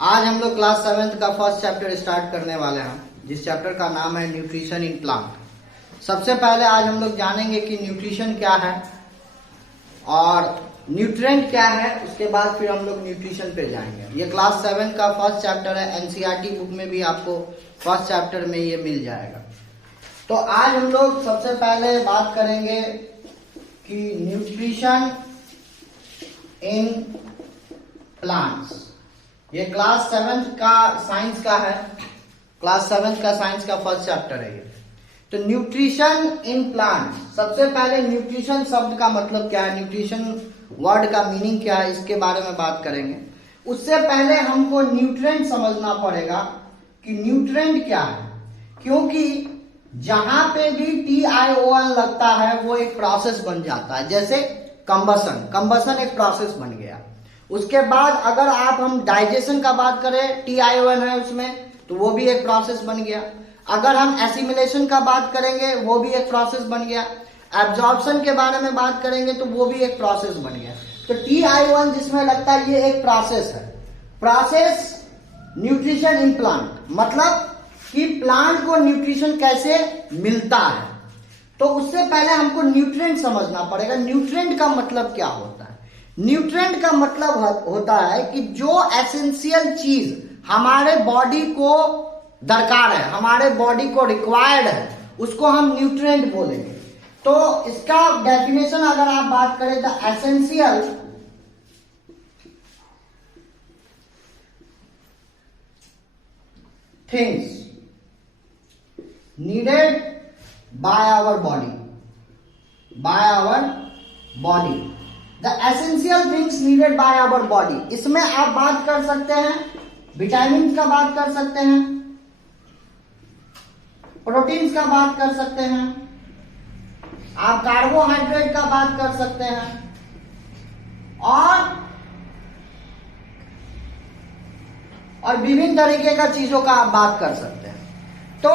आज हम लोग क्लास 7th का फर्स्ट चैप्टर स्टार्ट करने वाले हैं, जिस चैप्टर का नाम है न्यूट्रिशन इन प्लांट। सबसे पहले आज हम लोग जानेंगे कि न्यूट्रिशन क्या है और न्यूट्रिएंट क्या है। उसके बाद फिर हम लोग न्यूट्रिशन पे जाएंगे। ये क्लास 7 का फर्स्ट चैप्टर है। एनसीईआरटी बुक में भी आपको फर्स्ट चैप्टर में ये मिल जाएगा। तो आज हम लोग सबसे पहले बात करेंगे कि न्यूट्रिशन इन प्लांट्स। ये क्लास 7 का साइंस का है। क्लास 7 का साइंस का फर्स्ट चैप्टर है ये। तो न्यूट्रिशन इन प्लांट, सबसे पहले न्यूट्रिशन शब्द का मतलब क्या है, न्यूट्रिशन वर्ड का मीनिंग क्या है, इसके बारे में बात करेंगे। उससे पहले हमको न्यूट्रिएंट समझना पड़ेगा कि न्यूट्रिएंट क्या है, क्योंकि जहां पे भी TiON लगता है वो एक प्रोसेस बन जाता है। जैसे कंबसन एक प्रोसेस बन गया। उसके बाद अगर हम डाइजेशन का बात करें, TiON है उसमें, तो वो भी एक प्रोसेस बन गया। अगर हम एसिमिलेशन का बात करेंगे वो भी एक प्रोसेस बन गया। एब्जॉर्प्शन के बारे में बात करेंगे तो वो भी एक प्रोसेस बन गया। तो TiON जिसमें लगता है ये एक प्रोसेस है। प्रोसेस न्यूट्रिशन इन प्लांट, मतलब कि प्लांट को न्यूट्रिशन कैसे मिलता है। तो उससे पहले हमको न्यूट्रिएंट समझना पड़ेगा। न्यूट्रिएंट का मतलब क्या होता है? न्यूट्रिएंट का मतलब होता है कि जो एसेंशियल चीज हमारे बॉडी को दरकार है, हमारे बॉडी को रिक्वायर्ड है, उसको हम न्यूट्रिएंट बोलेंगे। तो इसका डेफिनेशन अगर आप बात करें तो essential things needed by our body, the essential things needed by our body. इसमें आप बात कर सकते हैं विटामिन का, बात कर सकते हैं प्रोटीन्स का, बात कर सकते हैं आप कार्बोहाइड्रेट का, बात कर सकते हैं और विभिन्न तरीके का चीजों का आप बात कर सकते हैं। तो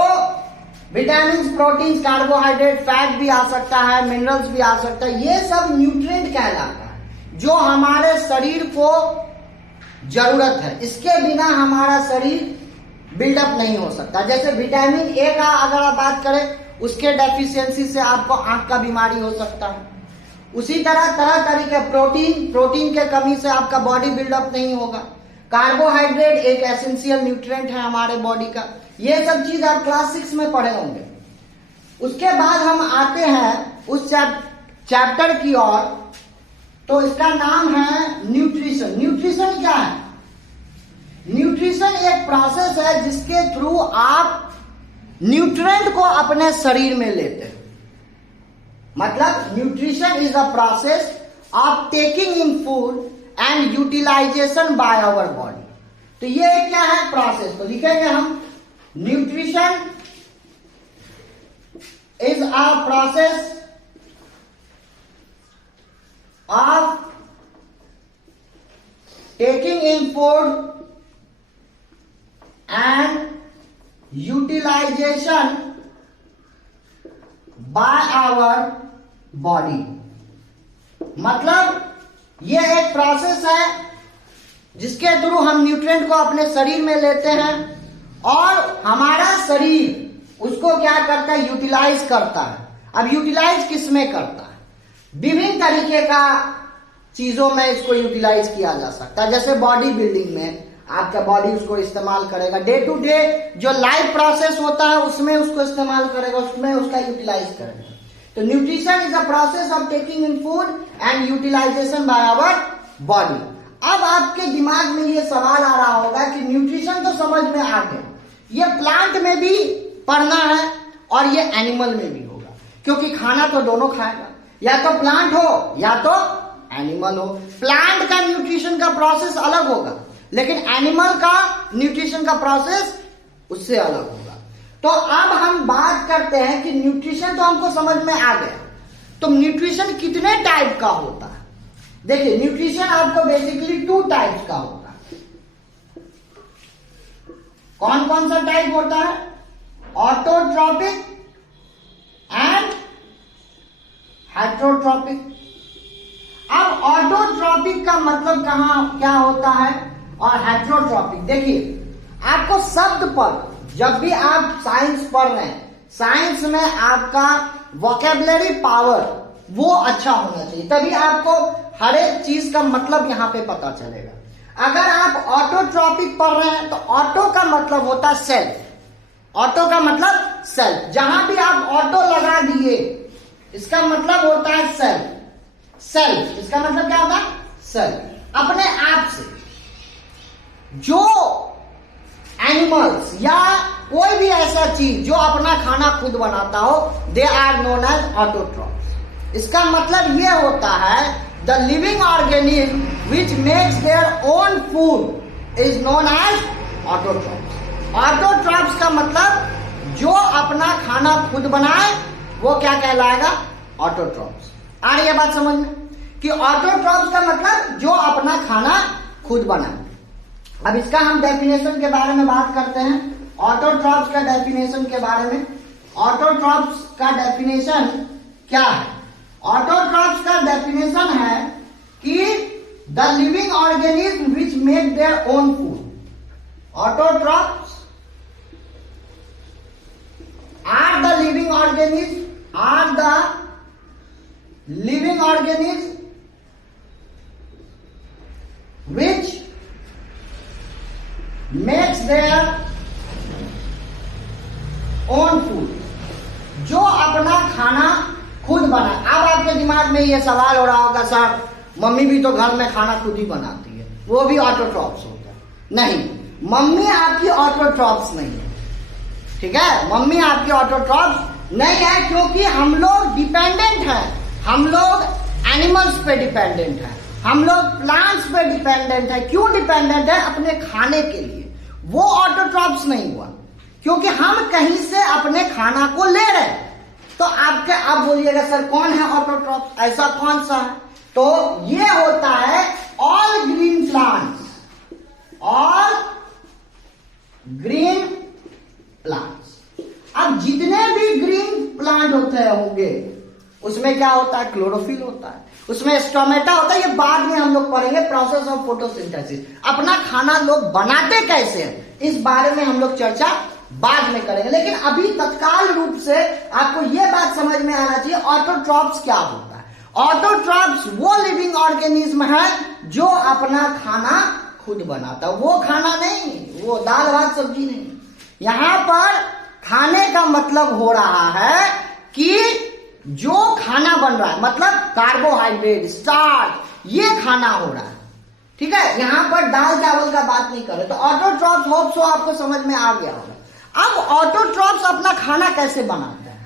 विटामिन, प्रोटीन्स, कार्बोहाइड्रेट, फैट भी आ सकता है, मिनरल्स भी आ सकता है। ये सब न्यूट्रिएंट कहलाता है, जो हमारे शरीर को जरूरत है। इसके बिना हमारा शरीर बिल्डअप नहीं हो सकता। जैसे विटामिन ए का अगर आप बात करें, उसके डेफिशिएंसी से आपको आंख का बीमारी हो सकता है। उसी तरह तरह के प्रोटीन के कमी से आपका बॉडी बिल्डअप नहीं होगा। कार्बोहाइड्रेट एक एसेंशियल न्यूट्रिएंट है हमारे बॉडी का। ये सब चीज आप क्लास 6 में पढ़े होंगे। उसके बाद हम आते हैं उस चैप्टर की ओर। तो इसका नाम है न्यूट्रिशन। न्यूट्रिशन क्या है? न्यूट्रिशन एक प्रोसेस है जिसके थ्रू आप न्यूट्रिएंट को अपने शरीर में लेते हैं। मतलब nutrition is a process of taking in food and utilisation by our body. तो ये क्या है प्रोसेस? तो लिखेंगे हम nutrition is a process of taking in food and utilisation by our body. मतलब ये एक प्रोसेस है जिसके थ्रू हम न्यूट्रिएंट को अपने शरीर में लेते हैं और हमारा शरीर उसको क्या करता है? यूटिलाइज करता है। अब यूटिलाइज किस में करता है? विभिन्न तरीके का चीजों में इसको यूटिलाइज किया जा सकता है। जैसे बॉडी बिल्डिंग में आपका बॉडी उसको इस्तेमाल करेगा। डे टू डे जो लाइफ प्रोसेस होता है उसमें उसको इस्तेमाल करेगा, उसमें उसका यूटिलाइज करेगा। तो nutrition is a process of taking in food and utilisation by our body. अब आपके दिमाग में ये सवाल आ रहा होगा कि न्यूट्रिशन तो समझ में आ गया, ये प्लांट में भी पढ़ना है और ये एनिमल में भी होगा, क्योंकि खाना तो दोनों खाएगा, या तो प्लांट हो या तो एनिमल हो। प्लांट का न्यूट्रिशन का प्रोसेस अलग होगा, लेकिन एनिमल का न्यूट्रिशन का प्रोसेस उससे अलग होगा। तो अब हम बात करते हैं कि न्यूट्रिशन तो हमको समझ में आ गया, तो न्यूट्रिशन कितने टाइप का होता है? देखिए, न्यूट्रिशन आपको बेसिकली 2 टाइप्स का होता है। कौन कौन सा टाइप होता है? Autotrophic and heterotrophic. अब ऑटोट्रॉपिक का मतलब क्या होता है? और हेट्रोट्रॉपिक। देखिए आपको शब्द पर जब भी आप साइंस पढ़ रहे हैं, साइंस में आपका वोकेबलरी पावर वो अच्छा होना चाहिए, तभी आपको हर एक चीज का मतलब यहां पे पता चलेगा। अगर आप ऑटोट्रॉपिक पढ़ रहे हैं तो ऑटो का मतलब होता है सेल्फ। ऑटो का मतलब सेल्फ, जहां भी आप ऑटो लगा दिए इसका मतलब होता है सेल्फ। सेल्फ इसका मतलब क्या होता है? सेल्फ, अपने आप से। जो एनिमल्स या कोई भी ऐसा चीज जो अपना खाना खुद बनाता हो, they are known as autotrophs. इसका मतलब यह होता है the living organism which makes their own food is known as autotrophs. Autotrophs का मतलब जो अपना खाना खुद बनाए वो क्या कहलाएगा? ऑटोट्रॉप्स। आ रही है बात समझ में कि ऑटोट्रॉप्स का मतलब जो अपना खाना खुद बनाए। अब इसका हम डेफिनेशन के बारे में बात करते हैं, ऑटोट्रॉप्स का डेफिनेशन के बारे में। ऑटोट्रॉप्स का डेफिनेशन क्या है? ऑटोट्रॉप्स का डेफिनेशन है कि the living organism which make their own food. Autotrophs are the living organism, are the living organism which makes their own food, जो अपना खाना खुद बनाए। अब आपके दिमाग में ये सवाल हो रहा होगा, सर मम्मी भी तो घर में खाना खुद ही बनाती है, वो भी ऑटोट्रॉप्स होता है? नहीं, मम्मी आपकी ऑटोट्रॉप्स नहीं है, ठीक है? मम्मी आपकी ऑटोट्रॉप्स नहीं है क्योंकि हम लोग डिपेंडेंट हैं, हम लोग एनिमल्स पे डिपेंडेंट हैं, हम लोग प्लांट्स पे डिपेंडेंट है। क्यों डिपेंडेंट है? अपने खाने के लिए। वो ऑटोट्रॉप्स नहीं हुआ क्योंकि हम कहीं से अपने खाना को ले रहे हैं। तो आप बोलिएगा सर कौन है ऑटोट्रॉप्स, ऐसा कौन सा है? तो ये होता है all green plants, all green plants. अब जितने भी ग्रीन प्लांट होते होंगे उसमें क्या होता है? क्लोरोफिल होता है, उसमें स्टोमेटा होता है। ये बाद में हम लोग पढ़ेंगे, प्रोसेस ऑफ फोटोसिंथेसिस। अपना खाना लोग बनाते कैसे हैं इस बारे में हम लोग चर्चा बाद में करेंगे, लेकिन अभी तत्काल रूप से आपको ये बात समझ में आना चाहिए ऑटोट्रॉप्स क्या होता है। ऑटोट्रॉप्स वो लिविंग ऑर्गेनिज्म है जो अपना खाना खुद बनाता है। वो खाना नहीं, वो दाल भात सब्जी नहीं। यहां पर खाने का मतलब हो रहा है कि जो खाना बन रहा है, मतलब कार्बोहाइड्रेट, स्टार्च, ये खाना हो रहा है, ठीक है? यहां पर दाल चावल का बात नहीं कर रहे। तो ऑटोट्रॉप्स होप सो आपको समझ में आ गया होगा। अब ऑटोट्रॉप्स अपना खाना कैसे बनाते हैं?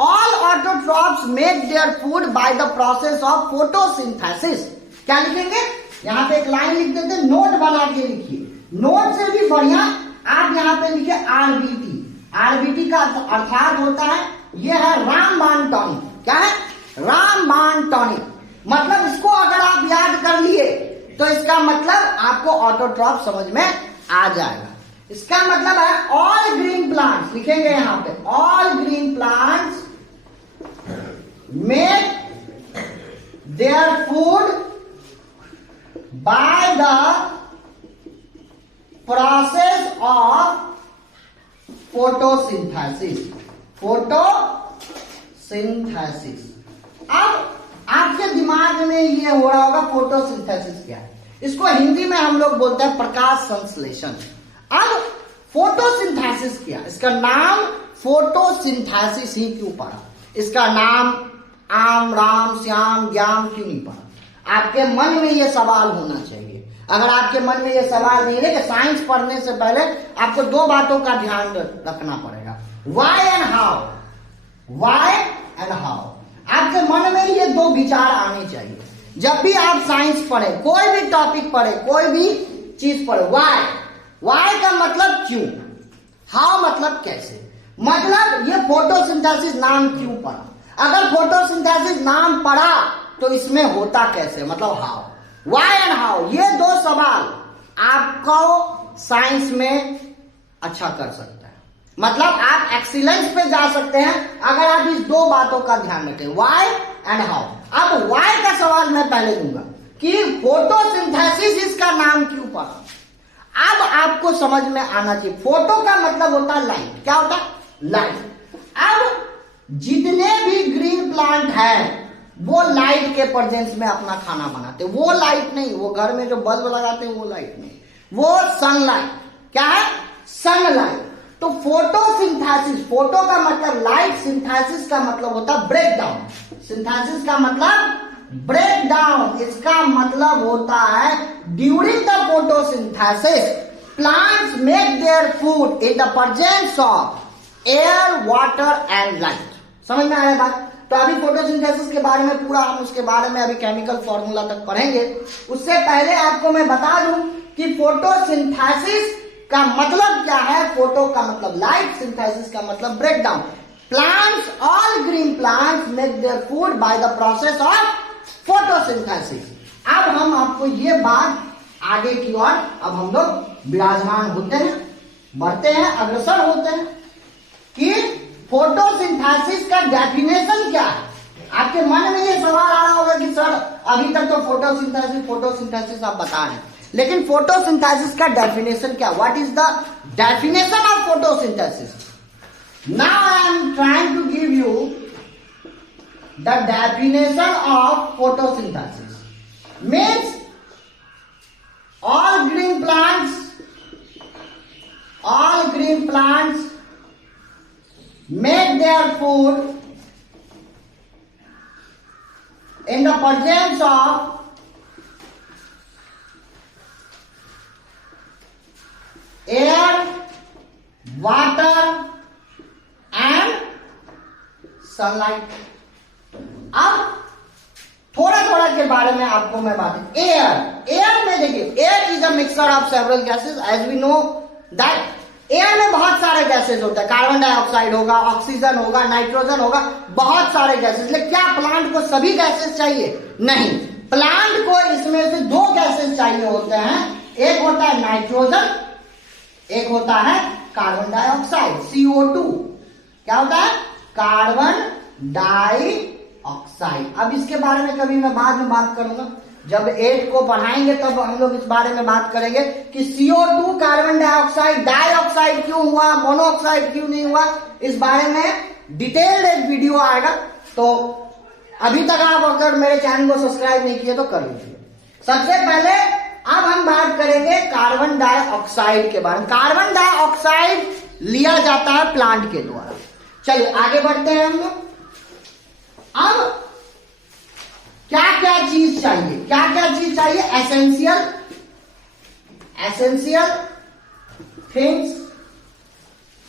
All autotrophs make their food by the process of photosynthesis. क्या लिखेंगे? यहां पे एक लाइन लिख देते, नोट बना के लिखिए। नोट से भी बढ़िया आप यहां पे लिखे आरबीटी। आरबीटी का अर्थात होता है ये है रामबाण टॉनिक। क्या है? रामबाण टॉनिक। मतलब इसको अगर आप याद कर लिए तो इसका मतलब आपको ऑटोट्रॉप समझ में आ जाएगा। इसका मतलब है ऑल ग्रीन प्लांट्स, लिखेंगे यहां पे, all green plants make their food by the process of photosynthesis. Photosynthesis. अब आपके दिमाग में ये हो रहा होगा फोटोसिंथेसिस क्या है? इसको हिंदी में हम लोग बोलते हैं प्रकाश संश्लेषण। अब फोटोसिंथेसिस क्या? इसका नाम फोटोसिंथेसिस ही क्यों पड़ा? इसका नाम आम, राम, श्याम, ज्ञान क्यों नहीं पड़ा? आपके मन में ये सवाल होना चाहिए। अगर आपके मन में ये सवाल नहीं है कि साइंस पढ़ने से पहले आपको दो बातों का ध्यान रखना पड़ेगा, why and how. Why and how आपके मन में ये दो विचार आने चाहिए जब भी आप साइंस पढ़े, कोई भी टॉपिक पढ़े, कोई भी चीज पढ़े। वाई, वाई का मतलब क्यों, हाउ मतलब कैसे। मतलब ये फोटोसिंथेसिस नाम क्यों पड़ा? अगर फोटोसिंथेसिस नाम पड़ा तो इसमें होता कैसे, मतलब हाउ। वाई एंड हाउ, ये दो सवाल आपको साइंस में अच्छा कर सकता है। मतलब आप एक्सीलेंस पे जा सकते हैं अगर आप इस दो बातों का ध्यान रखें, वाई एंड हाउ। अब वाई का सवाल मैं पहले दूंगा कि फोटोसिंथेसिस इसका नाम क्यों पड़ा। आपको समझ में आना चाहिए। फोटो का मतलब होता है लाइट। क्या होता है? लाइट। अब जितने भी ग्रीन प्लांट है वो लाइट के प्रेजेंस में अपना खाना बनाते। वो लाइट नहीं, वो घर में जो बल्ब लगाते हैं वो लाइट नहीं, वो सनलाइट। क्या है? सनलाइट। तो फोटोसिंथेसिस, फोटो का मतलब लाइट, सिंथेसिस का मतलब होता है ब्रेक डाउन। सिंथेसिस का मतलब ब्रेक डाउन। इसका मतलब होता है during the photosynthesis plants make their food in the presence of air, water and light. समझ में आया बात? तो अभी फोटोसिंथेसिस के बारे में पूरा हम उसके बारे में अभी केमिकल फॉर्मूला तक पढ़ेंगे। उससे पहले आपको मैं बता दूं कि फोटोसिंथेसिस का मतलब क्या है। फोटो का मतलब लाइट, सिंथेसिस का मतलब break down. Plants, all green plants make their food by the process of photosynthesis. अब हम आपको ये बात आगे की ओर अब हम लोग विराजमान होते हैं, बढ़ते हैं, अग्रसर होते हैं कि फोटोसिंथेसिस का डेफिनेशन क्या है। आपके मन में ये सवाल आ रहा होगा कि सर अभी तक तो फोटोसिंथेसिस आप बता रहे हैं, लेकिन फोटोसिंथेसिस का डेफिनेशन क्या? What is the definition of photosynthesis? Now I am trying to give you the definition of photosynthesis. Means all green plants make their food in the presence of air, water and sunlight। अब थोड़ा के बारे में आपको मैं बात। Air में देखिए, air is a mixture of several gases. As we know that air में बहुत सारे गैसेस होते हैं। कार्बन डाइऑक्साइड होगा, ऑक्सीजन होगा, नाइट्रोजन होगा, बहुत सारे गैसेस। लेकिन क्या प्लांट को सभी गैसेस चाहिए? नहीं, प्लांट को इसमें से दो गैसेस चाहिए होते हैं। एक होता है नाइट्रोजन, एक होता है कार्बन डाइऑक्साइड, CO2। क्या होता है? Carbon dioxide. अब इसके बारे में कभी मैं बाद में बात करूंगा, जब 8 को पढ़ाएंगे तब हम लोग इस बारे में बात करेंगे कि CO2 कार्बन डाइऑक्साइड क्यों हुआ, मोनोऑक्साइड क्यों नहीं हुआ। इस बारे में डिटेल्ड एक वीडियो आएगा। तो अभी तक आप अगर मेरे चैनल को सब्सक्राइब नहीं किए तो कर लीजिए। सबसे पहले अब हम बात करेंगे कार्बन डाइऑक्साइड के बारे में। कार्बन डाइऑक्साइड लिया जाता है प्लांट के द्वारा। चलिए आगे बढ़ते हैं हम लोग। अब क्या क्या चीज चाहिए? क्या क्या चीज चाहिए? Essential things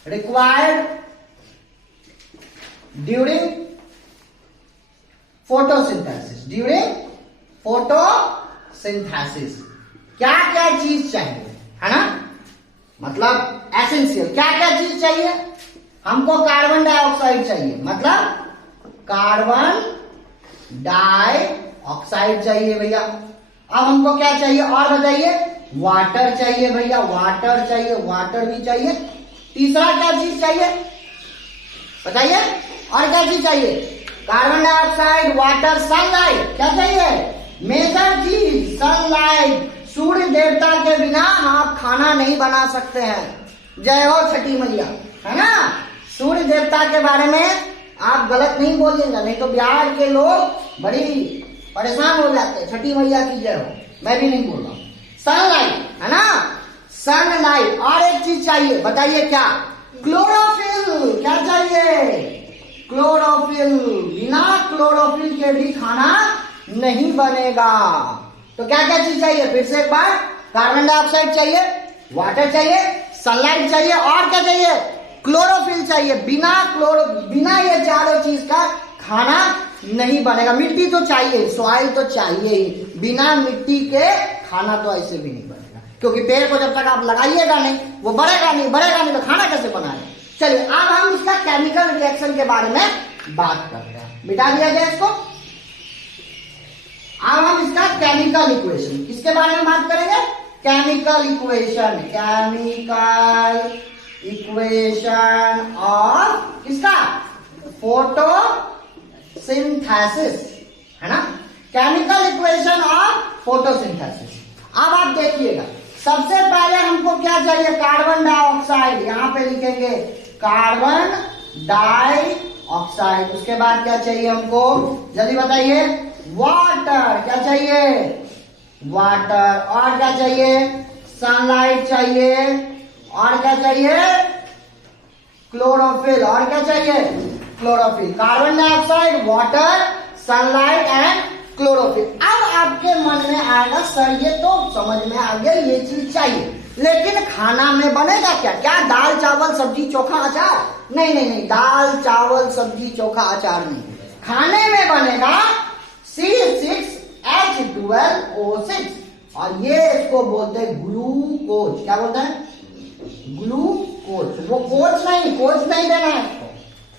required during photosynthesis. क्या क्या चीज चाहिए, है ना? मतलब एसेंशियल क्या क्या चीज चाहिए? हमको कार्बन डाइऑक्साइड चाहिए, मतलब कार्बन डाइऑक्साइड चाहिए भैया। अब हमको क्या चाहिए और बताइए? वाटर चाहिए भैया, वाटर चाहिए, वाटर भी चाहिए। तीसरा क्या चीज चाहिए बताइए? और क्या चीज चाहिए? Carbon dioxide, water, sunlight. क्या चाहिए? मेजर चीज सनलाइट। सूर्य देवता के बिना आप खाना नहीं बना सकते हैं। जय हो छठी मैया, है ना? सूर्य देवता के बारे में आप गलत नहीं बोलिएगा, नहीं तो बिहार के लोग बड़ी परेशान हो जाते हैं। छठी मैया की जय हो, मैं भी नहीं बोल रहा हूं। सनलाइट, है ना? सनलाइट। और एक चीज चाहिए, बताइए क्या? क्लोरोफिल। क्या चाहिए? क्लोरोफिल। बिना क्लोरोफिल के भी खाना नहीं बनेगा। तो क्या क्या चीज चाहिए? फिर से एक बार, कार्बन डाइऑक्साइड चाहिए, वाटर चाहिए, सनलाइट चाहिए, और क्या चाहिए? क्लोरोफिल चाहिए। बिना ये चारों चीज का खाना नहीं बनेगा। मिट्टी तो चाहिए, सॉइल तो चाहिए ही। बिना मिट्टी के खाना तो ऐसे भी नहीं बनेगा, क्योंकि पेड़ को जब तक आप लगाइएगा नहीं, वो बढ़ेगा नहीं तो खाना कैसे बनाएगा? चलिए अब हम इसका केमिकल रिएक्शन के बारे में बात कर रहे हैं। मिटा दिया जाए इसको। अब हम इसका केमिकल इक्वेशन, किसके बारे में बात करेंगे? केमिकल इक्वेशन ऑफ किसका? फोटोसिंथेसिस, है ना? Chemical equation of photosynthesis. अब आप देखिएगा, सबसे पहले हमको क्या चाहिए? चाहिए कार्बन डाइऑक्साइड, यहाँ पे लिखेंगे कार्बन डाइऑक्साइड। उसके बाद क्या चाहिए हमको, जल्दी बताइए, वाटर। क्या चाहिए, वाटर। और क्या चाहिए, सनलाइट चाहिए। और क्या चाहिए, क्लोरोफिल। और क्या चाहिए, chlorophyll. Carbon dioxide, water, sunlight and chlorophyll. अब आपके मन में आएगा सर ये तो समझ में आ गया, ये चीज चाहिए, लेकिन खाना में बनेगा क्या? क्या दाल चावल सब्जी चोखा अचार? नहीं नहीं नहीं, दाल चावल सब्जी चोखा अचार नहीं। खाने में बनेगा C6H12O6 और ये इसको बोलते हैं ग्लूकोज। क्या बोलते हैं, ग्लूकोज। वो कोच नहीं देना है इसको,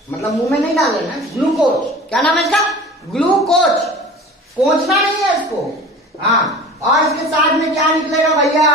मतलब मुंह में नहीं डालना है, ग्लूकोज। क्या नाम है इसका, ग्लूकोज। कोचना नहीं है इसको। हाँ, और इसके साथ में क्या निकलेगा भैया,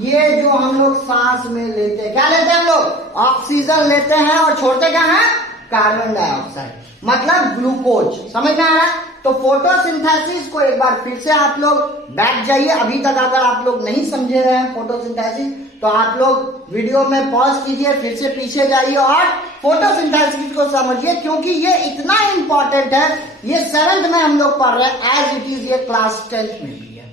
ये जो हम लोग सांस में लेते हैं, क्या लेते हैं हम लोग, ऑक्सीजन लेते हैं और छोड़ते क्या है, कार्बन डाइऑक्साइड, मतलब ग्लूकोज। समझ में आ रहा है? तो फोटोसिंथेसिस को एक बार फिर से आप लोग बैठ जाइए। अभी तक अगर आप लोग नहीं समझे रहे हैं फोटोसिंथेसिस तो आप लोग वीडियो में पॉज कीजिए, फिर से पीछे जाइए और फोटोसिंथेसिस को समझिए, क्योंकि ये इतना इंपॉर्टेंट है। ये 7th में हम लोग पढ़ रहे हैं, एज इट इज ये क्लास 10th में भी है,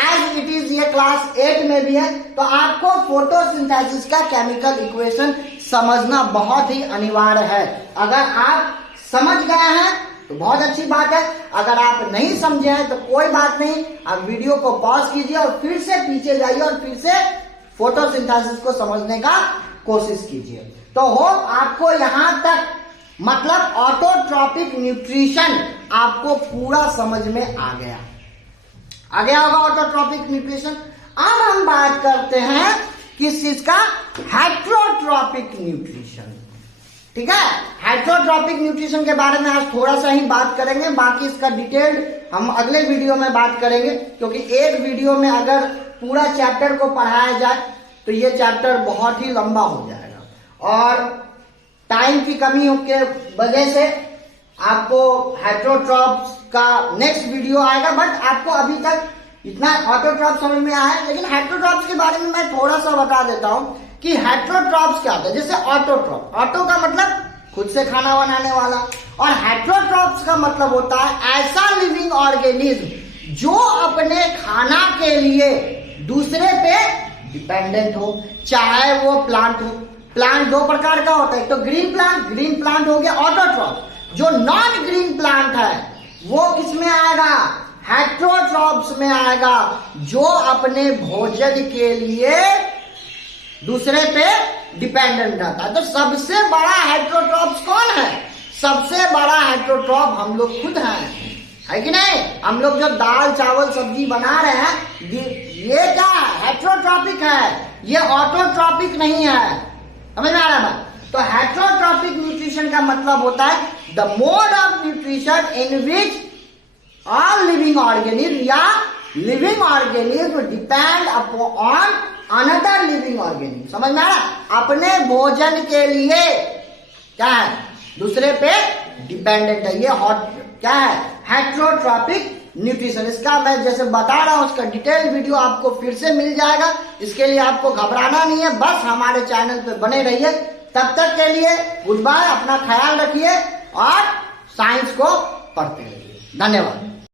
एज इट इज ये क्लास 8 में भी है। तो आपको फोटोसिंथेसिस का केमिकल इक्वेशन समझना बहुत ही अनिवार्य है। अगर आप समझ गए हैं तो बहुत अच्छी बात है, अगर आप नहीं समझे हैं तो कोई बात नहीं, आप वीडियो को पॉज कीजिए और फिर से पीछे जाइए और फिर से फोटोसिंथेसिस को समझने का कोशिश कीजिए। तो होप आपको यहां तक, मतलब ऑटोट्रॉपिक न्यूट्रिशन आपको पूरा समझ में आ गया होगा ऑटोट्रॉपिक न्यूट्रिशन। अब हम बात करते हैं किस चीज का, हेट्रोट्रॉपिक न्यूट्रिशन। ठीक है, हेट्रोट्रॉपिक न्यूट्रिशन के बारे में आज थोड़ा सा ही बात करेंगे, बाकी इसका डिटेल हम अगले वीडियो में बात करेंगे, क्योंकि एक वीडियो में अगर पूरा चैप्टर को पढ़ाया जाए तो ये चैप्टर बहुत ही लंबा हो जाएगा और टाइम की कमी के वजह से आपको हेट्रोट्रॉप्स का नेक्स्ट वीडियो आएगा। बट आपको अभी तक इतना ऑटोट्रॉप समझ में आया है, लेकिन हेट्रोट्रॉप्स के बारे में मैं थोड़ा सा बता देता हूं कि हेट्रोट्रॉप्स क्या होता है। जैसे ऑटोट्रॉप, ऑटो का मतलब खुद से खाना बनाने वाला, और हेट्रोट्रॉप्स का मतलब होता है ऐसा लिविंग ऑर्गेनिज्म जो अपने खाना के लिए दूसरे पे डिपेंडेंट हो, चाहे वो प्लांट हो। प्लांट दो प्रकार का होता है, एक तो ग्रीन प्लांट हो गया ऑटोट्रॉप। जो नॉन ग्रीन प्लांट है वो किस में आएगा, हेट्रोट्रॉप्स में आएगा, जो अपने भोजन के लिए दूसरे पे डिपेंडेंट रहता है। तो सबसे बड़ा हेट्रोट्रॉप्स कौन है, सबसे बड़ा हेट्रोट्रॉप हम लोग खुद हैं, है कि नहीं। हम लोग जो दाल चावल सब्जी बना रहे हैं ये क्या है, हेट्रोट्रॉपिक है, ये ऑटोट्रॉपिक नहीं है। समझ में आ रहा है? तो हेट्रोट्रॉपिक न्यूट्रिशन का मतलब होता है the mode of nutrition in which all living organism या living organism depend upon another living organism. समझ में आ रहा? अपने भोजन के लिए क्या है, दूसरे पे डिपेंडेंट है। ये क्या है, हेट्रोट्रॉपिक न्यूट्रिशन। इसका मैं जैसे बता रहा हूं, उसका डिटेल वीडियो आपको फिर से मिल जाएगा। इसके लिए आपको घबराना नहीं है, बस हमारे चैनल पे बने रहिए। तब तक के लिए गुड बाय, अपना ख्याल रखिए और साइंस को पढ़ते रहिए। धन्यवाद।